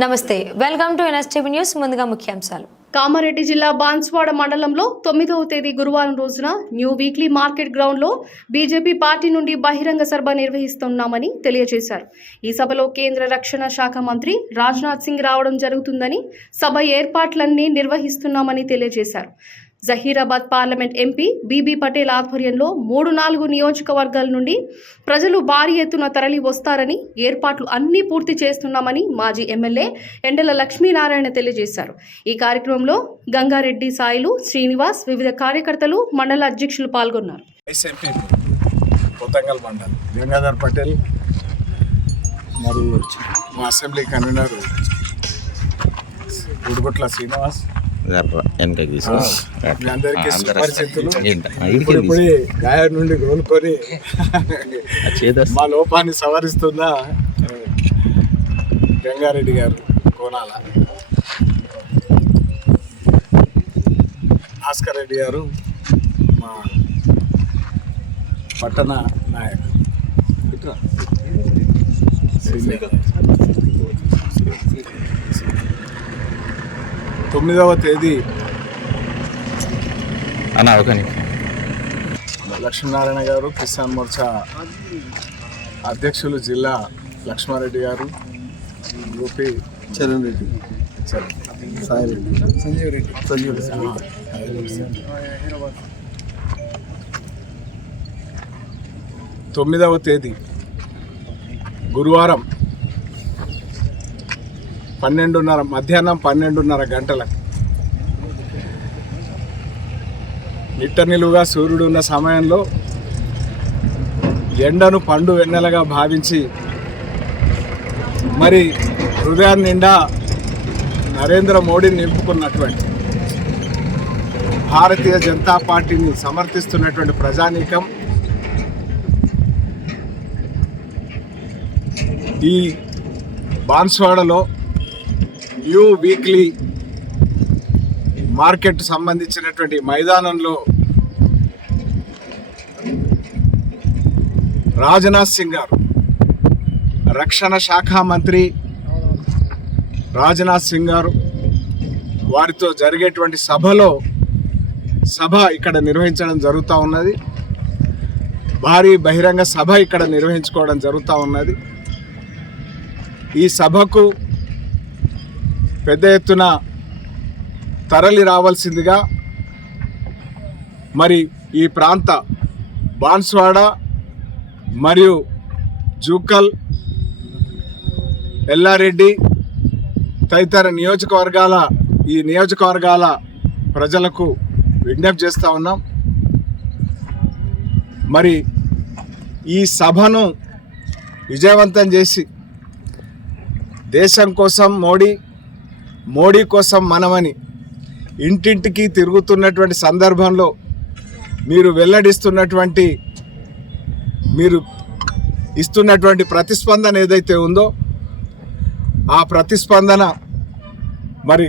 నమస్తే welcome to NSTV news. ముందుగా ముఖ్యాంశాలు. కామారెడ్డి జిల్లా బాన్స్వాడ మండలంలో తొమ్మిదవ తేదీ గురువారం రోజున న్యూ వీక్లీ మార్కెట్ గ్రౌండ్లో బీజేపీ పార్టీ నుండి బహిరంగ సభ నిర్వహిస్తున్నామని తెలియజేశారు. ఈ సభలో కేంద్ర రక్షణ శాఖ మంత్రి రాజ్నాథ్ సింగ్ రావడం జరుగుతుందని సభ ఏర్పాట్లన్నీ నిర్వహిస్తున్నామని తెలియజేశారు. Zaheerabad parliament MP BB Patil ఆధ్వర్యంలో మూడు నాలుగు నియోజకవర్గాల నుండి ప్రజలు భారీ ఎత్తున తరలి వస్తారని ఏర్పాట్లు అన్నీ పూర్తి చేస్తున్నామని మాజీ ఎమ్మెల్యే ఎండల లక్ష్మీనారాయణ తెలియజేశారు. ఈ కార్యక్రమంలో గంగారెడ్డి సాయిలు శ్రీనివాస్ వివిధ కార్యకర్తలు మండల అధ్యక్షులు పాల్గొన్నారు. గంగాధర్ పటేల్ మా అసెంబ్లీ కన్వీనర్ గుడిగుట్ల శ్రీనివాస్ వెనకకి తీసుకో మీ అందరికీ సుపరిచితులు ఏంట? ఆ, ఇప్పుడు ఇడికి ఇప్పుడే గాయం నుండి కోలుకొని ఆ చేదస్ మా లోపాన్ని సవరిస్తున్న గంగారెడ్డి గారు కోనాల. భాస్కర్ రెడ్డి గారు మా పట్టణ నాయకులు తొమ్మిదవ తేదీ. అన్న ఒక. లక్ష్మీనారాయణ గారు కిసాన్ మోర్చా అధ్యక్షులు జిల్లా లక్ష్మారెడ్డి గారు యూపీ చరణ్ రెడ్డి. సాయి రెడ్డి సంజీవ్ రెడ్డి. సంజీవ్ రెడ్డి. తొమ్మిదవ తేదీ. గురువారం పన్నెండున్నర మధ్యాహ్నం పన్నెండున్నర గంటలకు. నిట్ట నిలువుగా సూర్యుడు ఉన్న సమయంలో ఎండను పండు వెన్నెలగా భావించి మరి హృదయాన్ని నిండా నరేంద్ర మోడీని నింపుకున్నటువంటి భారతీయ జనతా పార్టీని సమర్థిస్తున్నటువంటి ప్రజానీకం ఈ బాన్స్వాడలో న్యూ వీక్లీ మార్కెట్ సంబంధించినటువంటి మైదానంలో రాజ్నాథ్ సింగ్ గారు రక్షణ శాఖ మంత్రి రాజ్నాథ్ సింగ్ గారు వారితో జరిగేటువంటి సభలో సభ ఇక్కడ నిర్వహించడం జరుగుతూ ఉన్నది. భారీ బహిరంగ సభ ఇక్కడ నిర్వహించుకోవడం జరుగుతూ ఉన్నది. ఈ సభకు పెద్ద ఎత్తున తరలి రావాల్సిందిగా మరి ఈ ప్రాంత బాన్స్వాడ మరియు జూకల్ ఎల్లారెడ్డి తదితర నియోజకవర్గాల ఈ నియోజకవర్గాల ప్రజలకు విజ్ఞప్తి చేస్తూ ఉన్నాం. మరి ఈ సభను విజయవంతం చేసి దేశం కోసం మోడీ మోడీ కోసం మనమని ఇంటింటికి తిరుగుతున్నటువంటి సందర్భంలో మీరు వెల్లడిస్తున్నటువంటి మీరు ఇస్తున్నటువంటి ప్రతిస్పందన ఏదైతే ఉందో ఆ ప్రతిస్పందన మరి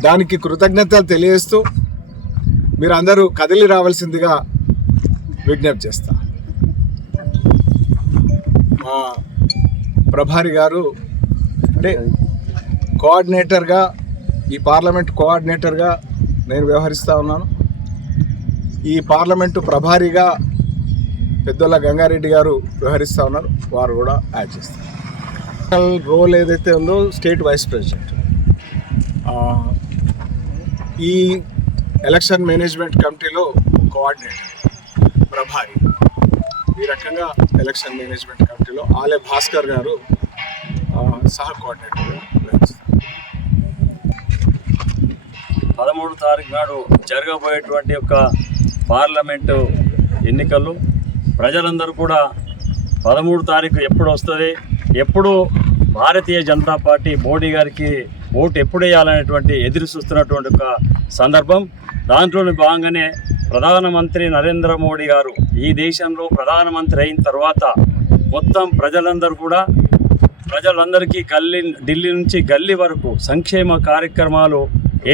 దానికి కృతజ్ఞతలు తెలియజేస్తూ మీరు అందరూ కదిలి రావాల్సిందిగా విజ్ఞప్తి చేస్తా. మా ప్రభారి గారు అంటే కోఆర్డినేటర్గా ఈ పార్లమెంట్ కోఆర్డినేటర్గా నేను వ్యవహరిస్తూ ఉన్నాను. ఈ పార్లమెంటు ప్రభారిగా పెద్దల గంగారెడ్డి గారు వ్యవహరిస్తూ ఉన్నారు. వారు కూడా యాడ్ చేస్తారు. రోల్ ఏదైతే ఉందో స్టేట్ వైస్ ప్రెసిడెంట్. ఈ ఎలక్షన్ మేనేజ్మెంట్ కమిటీలో కోఆర్డినేటర్ ప్రభారి. ఈ రకంగా ఎలక్షన్ మేనేజ్మెంట్ కమిటీలో ఆలే భాస్కర్ గారు సహ కోఆర్డినేటర్గా వ్యవహరిస్తారు. పదమూడు తారీఖు నాడు జరగబోయేటువంటి యొక్క పార్లమెంటు ఎన్నికలు. ప్రజలందరూ కూడా పదమూడు తారీఖు ఎప్పుడు వస్తుంది? ఎప్పుడు భారతీయ జనతా పార్టీ మోడీ గారికి ఓటు ఎప్పుడు వేయాలనేటువంటి ఎదురు చూస్తున్నటువంటి ఒక సందర్భం. దాంట్లోని భాగంగానే ప్రధానమంత్రి నరేంద్ర మోడీ గారు ఈ దేశంలో ప్రధానమంత్రి అయిన తర్వాత మొత్తం ప్రజలందరూ కూడా ప్రజలందరికీ గల్లీ ఢిల్లీ నుంచి గల్లీ వరకు సంక్షేమ కార్యక్రమాలు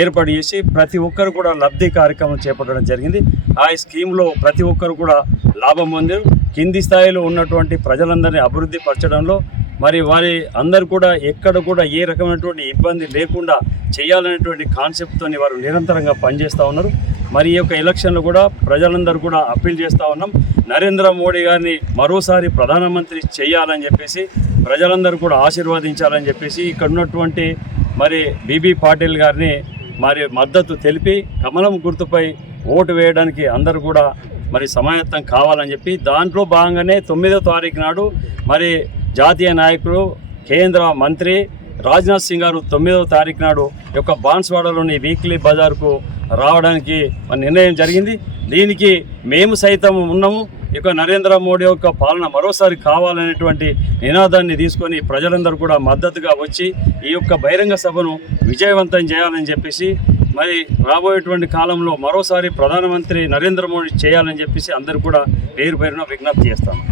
ఏర్పాటు చేసి ప్రతి ఒక్కరు కూడా లబ్ధి కార్యక్రమం చేపట్టడం జరిగింది. ఆ స్కీమ్లో ప్రతి ఒక్కరు కూడా లాభం పొందారు. కింది స్థాయిలో ఉన్నటువంటి ప్రజలందరినీ అభివృద్ధి పరచడంలో మరి వారి అందరు కూడా ఎక్కడ కూడా ఏ రకమైనటువంటి ఇబ్బంది లేకుండా చేయాలనేటువంటి కాన్సెప్ట్తో వారు నిరంతరంగా పనిచేస్తూ ఉన్నారు. మరి ఈ యొక్క ఎలక్షన్లో కూడా ప్రజలందరూ కూడా అప్పీల్ చేస్తూ ఉన్నాం. నరేంద్ర మోడీ గారిని మరోసారి ప్రధానమంత్రి చేయాలని చెప్పేసి ప్రజలందరూ కూడా ఆశీర్వదించాలని చెప్పేసి ఇక్కడ ఉన్నటువంటి మరి బీబీ పాటిల్ గారిని మరి మద్దతు తెలిపి కమలం గుర్తుపై ఓటు వేయడానికి అందరూ కూడా మరి సమాయత్తం కావాలని చెప్పి దాంట్లో భాగంగానే తొమ్మిదో తారీఖు నాడు మరి జాతీయ నాయకులు కేంద్ర మంత్రి రాజ్నాథ్ సింగ్ గారు తొమ్మిదవ తారీఖు నాడు యొక్క బాన్స్వాడలోని వీక్లీ బజార్కు రావడానికి నిర్ణయం జరిగింది. దీనికి మేము సైతం ఉన్నాము. ఇక నరేంద్ర మోడీ యొక్క పాలన మరోసారి కావాలనేటువంటి నినాదాన్ని తీసుకొని ప్రజలందరూ కూడా మద్దతుగా వచ్చి ఈ యొక్క బహిరంగ సభను విజయవంతం చేయాలని చెప్పేసి మరి రాబోయేటువంటి కాలంలో మరోసారి ప్రధానమంత్రి నరేంద్ర మోడీ చేయాలని చెప్పేసి అందరూ కూడా పేరు పేరున విజ్ఞప్తి చేస్తాను.